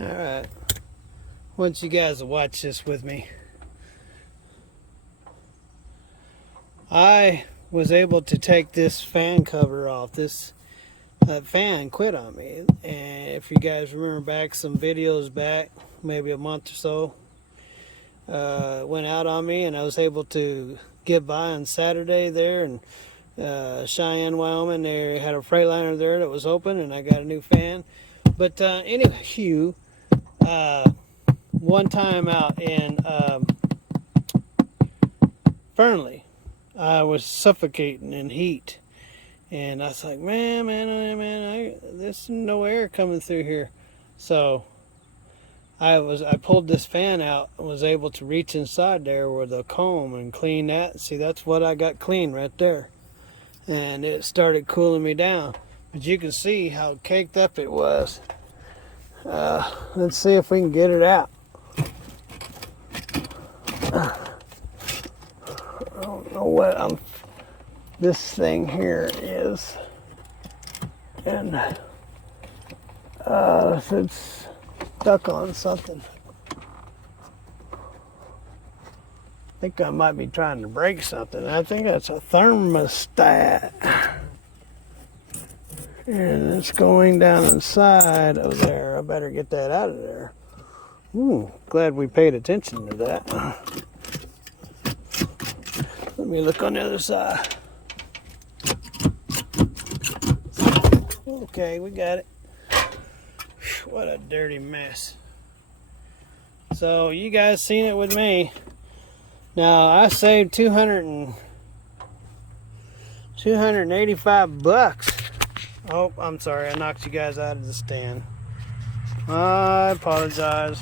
Alright, I want you guys to watch this with me. I was able to take this fan cover off. That fan quit on me. And if you guys remember back some videos back, maybe a month or so, it went out on me, and I was able to get by on Saturday there in Cheyenne, Wyoming. They had a freightliner there that was open, and I got a new fan. But anyway, one time out in Fernley, I was suffocating in heat, and I was like, man, there's no air coming through here. So I pulled this fan out and was able to reach inside there with a comb and clean that. See, that's what I got clean right there, and it started cooling me down. But you can see how caked up it was. Let's see if we can get it out. I don't know what this thing here is, and it's stuck on something. I think I might be trying to break something. I think that's a thermostat. And it's going down inside of there. I better get that out of there. Glad we paid attention to that. Let me look on the other side. Okay, we got it. What a dirty mess. So you guys seen it with me. Now I saved $285. Oh, I'm sorry, I knocked you guys out of the stand. I apologize.